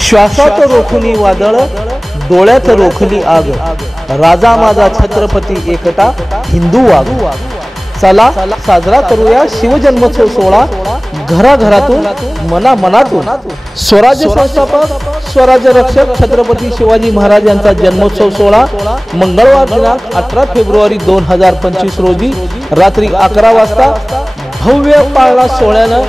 श्वासात रोखली वादळ, डोळ्यात रोखली आग, राजा माझा छत्रपती एकटा हिंदू वाघ। चला साजरा करूया शिवजन्मोत्सव सोहळा घराघरातून मनामनातून। स्वराज्य संस्थापक स्वराज्य रक्षक छत्रपती शिवाजी महाराज यांचा जन्मोत्सव सोहळा मंगळवार दिनांक 18 फेब्रुवारी 2025 रोजी रात्री 11 वाजता भव्य पाळणा सोहळ्याने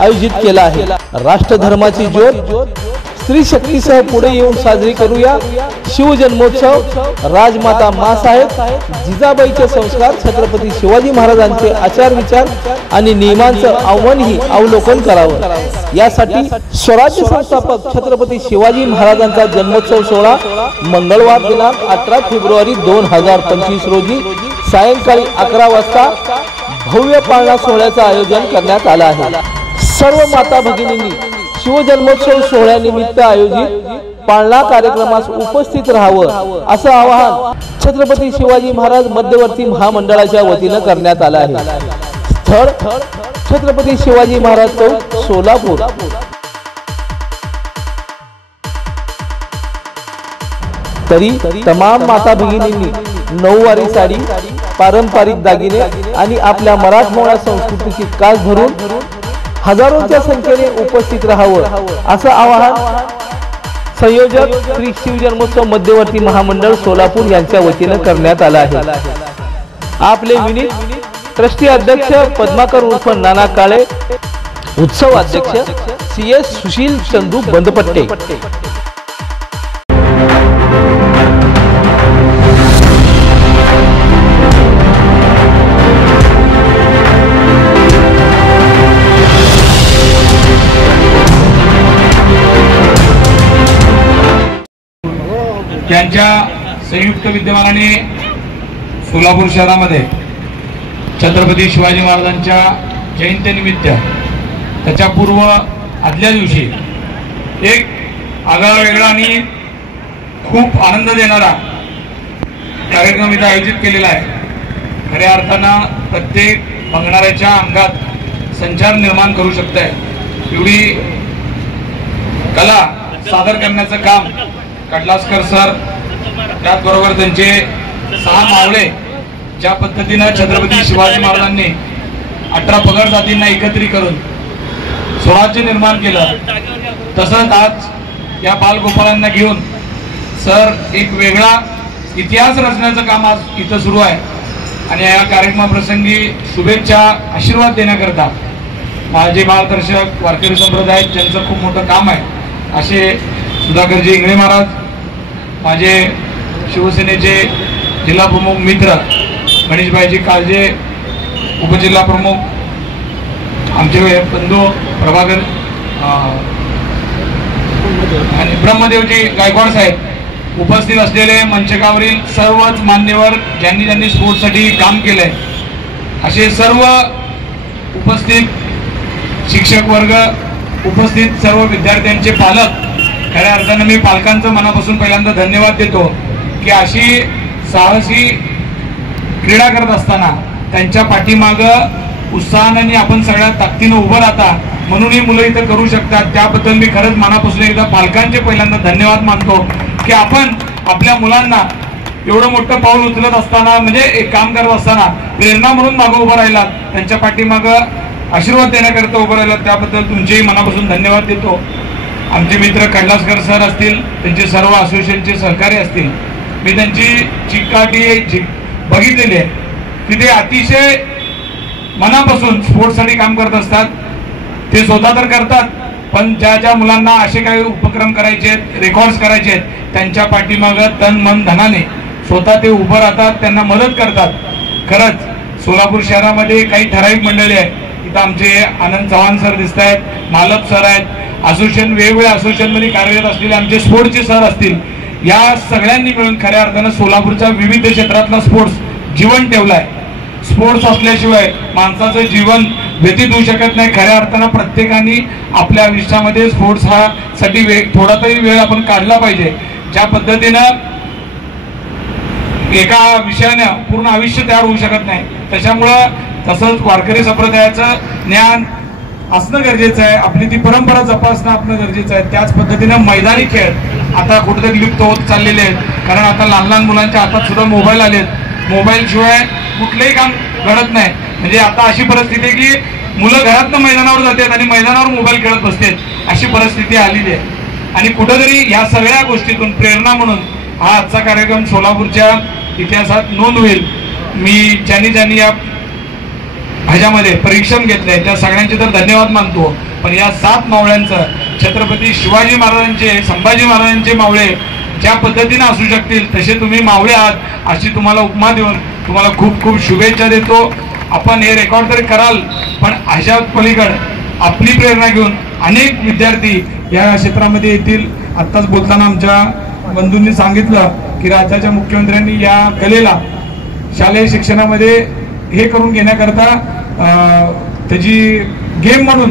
आयोजित केला आहे। राष्ट्रधर्माची ज्योत स्त्री शक्तीसह पुढे येऊन साजरी करूया शिवजन्मोत्सव। राजमाता माँसाहेब जिजाबाईचे संस्कार, छत्रपती शिवाजी महाराजांचे आचार विचार आणि नियमांचं आव्हानही अवलोकन करावं। यासाठी स्वराज्य संस्थापक छत्रपती शिवाजी महाराजांचा जन्मोत्सव सोहळा मंगळवार दिनांक 18 फेब्रुवारी 2025 रोजी सायंकाळी 11 वाजता भव्य पाळणा सोहळ्याचं आयोजन करण्यात आलं आहे। सर्व माता भगिनींनी शिवजन्मोत्सव सोहळ्यानिमित्त आयोजित पाळणा कार्यक्रमास उपस्थित राहावं असं आवाहन छत्रपती शिवाजी महाराज मध्यवर्ती महामंडळाच्या वतीनं करण्यात आलं आहे। स्थळ छत्रपती शिवाजी महाराज चौक, सोलापूर। तरी तमाम माता भगिनींनी नऊवारी साडी, पारंपरिक दागिने आणि आपल्या मराठमोळ्या संस्कृतीची कास धरून हजारोंच्या संख्येने उपस्थित राहावं असं आवाहन संयोजक श्री शिवजन्मोत्सव मध्यवर्ती महामंडळ सोलापूर यांच्या वतीनं करण्यात आलं आहे। आपले विनीत ट्रस्टी अध्यक्ष पद्माकर उर्फ नाना काळे, उत्सव अध्यक्ष CS सुशील चंदू बंदपट्टे। त्यांच्या संयुक्त विद्यमानाने सोलापूर शहरामध्ये छत्रपती शिवाजी महाराजांच्या जयंतीनिमित्त त्याच्या पूर्व आदल्या दिवशी एक आगळा वेगळा आणि खूप आनंद देणारा कार्यक्रम इथे आयोजित केलेला आहे। खऱ्या अर्थानं प्रत्येक बघणाऱ्याच्या अंगात संचार निर्माण करू शकते एवढी कला सादर करण्याचं काम कडलासकर सर, त्याचबरोबर त्यांचे 6 मावळे ज्या पद्धतीनं छत्रपती शिवाजी महाराजांनी 18 पगड जातींना एकत्रित करून स्वराज्य निर्माण केलं, तसंच आज या बालगोपाळांना घेऊन सर एक वेगळा इतिहास रचण्याचं काम आज इथं सुरू आहे। आणि या कार्यक्रमाप्रसंगी शुभेच्छा आशीर्वाद देण्याकरता माझे मार्गदर्शक वारकरी संप्रदाय ज्यांचं खूप मोठं काम आहे असे सुधाकरजी इंगळे महाराज, माझे शिवसेनेचे जिल्हा प्रमुख मित्र गणेशभाईजी काळजे, उपजिल्हा प्रमुख आमचे बंधू प्रभाकर आणि ब्रह्मदेवजी गायकवाड साहेब, उपस्थित असलेले मंचकावरील सर्वच मान्यवर ज्यांनी ज्यांनी स्पोर्ट्ससाठी काम केलंय असे सर्व उपस्थित शिक्षक वर्ग, उपस्थित सर्व विद्यार्थ्यांचे पालक, खऱ्या अर्थानं मी पालकांचं मनापासून पहिल्यांदा धन्यवाद देतो की अशी साहसी क्रीडा करत असताना त्यांच्या पाठीमागं उत्साहाने आपण सगळ्या ताकदीनं उभं राहता म्हणून ही मुलं इथं करू शकतात। त्याबद्दल मी खरंच मनापासून एकदा पालकांचे पहिल्यांदा धन्यवाद मानतो की आपण आपल्या मुलांना एवढं मोठं पाऊल उचलत असताना म्हणजे एक काम करत असताना प्रेरणा म्हणून मागं उभं राहिलात, त्यांच्या पाठीमागं आशीर्वाद देण्याकरता उभं राहिलात, त्याबद्दल तुमचेही मनापासून धन्यवाद देतो। आमचे मित्र कडलासकर सर असतील, त्यांचे सर्व असोसिएशनचे सहकारी असतील, मी त्यांची चिकाटी बघितलेली आहे की ते अतिशय मनापासून स्पोर्ट्ससाठी काम करत असतात। ते स्वतः तर करतात, पण ज्या ज्या मुलांना असे काही उपक्रम करायचे आहेत, रेकॉर्ड्स करायचे आहेत, त्यांच्या पाठीमागं तन मन धनाने स्वतः ते उभं राहतात, त्यांना मदत करतात। खरंच सोलापूर शहरामध्ये काही ठराविक मंडळी आहेत, इथं आमचे आनंद चव्हाण सर दिसत आहेत, मालप सर आहेत, असोसिएशन वेगवेगळ्या असोसिएशनमध्ये कार्यरत असलेले आमचे स्पोर्ट्सचे सर असतील, या सगळ्यांनी मिळून खऱ्या अर्थानं सोलापूरच्या विविध क्षेत्रातला स्पोर्ट्स जीवन ठेवलाय। स्पोर्ट्स असल्याशिवाय माणसाचं जीवन व्यतीत होऊ शकत नाही। खऱ्या अर्थानं प्रत्येकाने आपल्या आयुष्यामध्ये स्पोर्ट्स हा साठी थोडा तरी वेळ आपण काढला पाहिजे। ज्या पद्धतीनं एका विषयानं पूर्ण आयुष्य तयार होऊ शकत नाही, त्याच्यामुळं तसंच वारकरी संप्रदायाचं ज्ञान असणं गरजेचं आहे, आपली ती परंपरा जपासणं आपलं गरजेचं आहे. त्याच पद्धतीनं मैदानी खेळ आता कुठेतरी लुप्त होत चाललेले आहेत, कारण आता लहान लहान मुलांच्या हातात सुद्धा मोबाईल आलेत. मोबाईल शिवाय कुठलंही काम घडत नाही. म्हणजे आता अशी परिस्थिती आहे की मुलं घरातनं मैदानावर जातात आणि मैदानावर मोबाईल खेळत बसतात, अशी परिस्थिती आलेली आहे. आणि कुठेतरी या सगळ्या गोष्टीतून प्रेरणा म्हणून हा आजचा कार्यक्रम सोलापूरच्या इतिहासात नोंद होईल. मी ज्यांनी या ह्याच्यामध्ये परिश्रम घेतलंय त्या सगळ्यांचे तर धन्यवाद मानतो. पण या 7 मावळ्यांचं छत्रपती शिवाजी महाराजांचे, संभाजी महाराजांचे मावळे ज्या पद्धतीने असू शकतील तसे तुम्ही मावळे आहात, अशी तुम्हाला उपमा देऊन तुम्हाला खूप खूप शुभेच्छा देतो. आपण हे रेकॉर्ड तरी कराल, पण अशा पलीकडे आपली प्रेरणा घेऊन अनेक विद्यार्थी या क्षेत्रामध्ये येतील. आत्ताच बोलताना आमच्या बंधूंनी सांगितलं की राज्याच्या मुख्यमंत्र्यांनी या कलेला शालेय शिक्षणामध्ये हे करून घेण्याकरता त्याची गेम म्हणून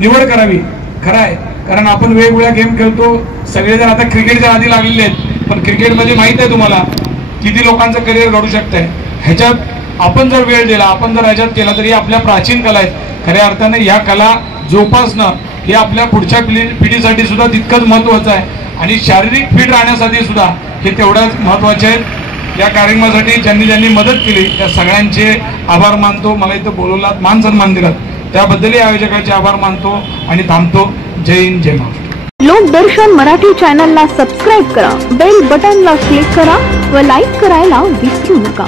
निवड करावी. खरं आहे, कारण आपण वेगवेगळ्या गेम खेळतो. सगळेजण आता क्रिकेटच्या आधी लागलेले आहेत, पण क्रिकेटमध्ये माहित आहे तुम्हाला किती लोकांचं करिअर घडू शकतंय. ह्याच्यात आपण जर वेळ दिला, आपण जर ह्याच्यात केला तरी आपल्या प्राचीन कला आहेत. खऱ्या अर्थाने या कला जोपासणं हे आपल्या पुढच्या पिढीसाठी सुद्धा तितकंच महत्त्वाचं आहे आणि शारीरिक फिट राहण्यासाठी सुद्धा हे तेवढंच महत्त्वाचे आहेत. या कार्यक्रमासाठी ज्यांनी मदत केली त्या सगळ्यांचे आभार मानतो. मला इथं बोलवलात, मान सन्मान दिलात, त्याबद्दलही आयोजकाचे आभार मानतो आणि थांबतो. जय हिंद, जय महाराष्ट्र. लोकदर्शन मराठी चॅनलला सबस्क्राईब करा, बेल बटनला क्लिक करा व लाईक करायला विसरू नका.